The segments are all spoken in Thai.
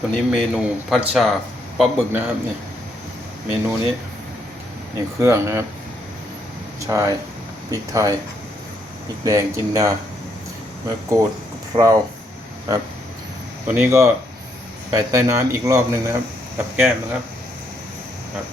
ตัวนี้เมนูผัดชาปลาบึกนะครับนี่เมนูนี้นี่เครื่องนะครับชายพริกไทยพริกแดงจินดามะกรูดกะเพราครับตัวนี้ก็ไปใต้น้ำอีกรอบหนึ่งนะครับกับแก้มนะครับครับ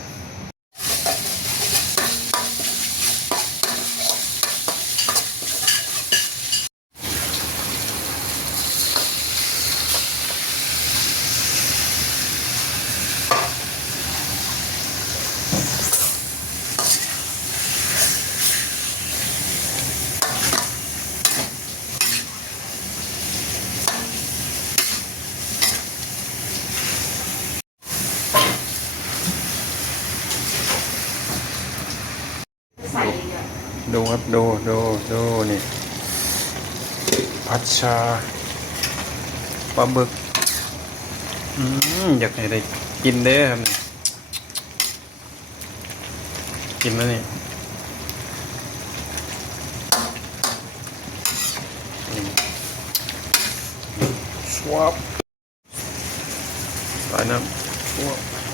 ดูครับดูนี่ผัดชาปลาบึกอยากให้ได้กินเด้ครับกินแล้วนี่สวบใส่น้ำสวบ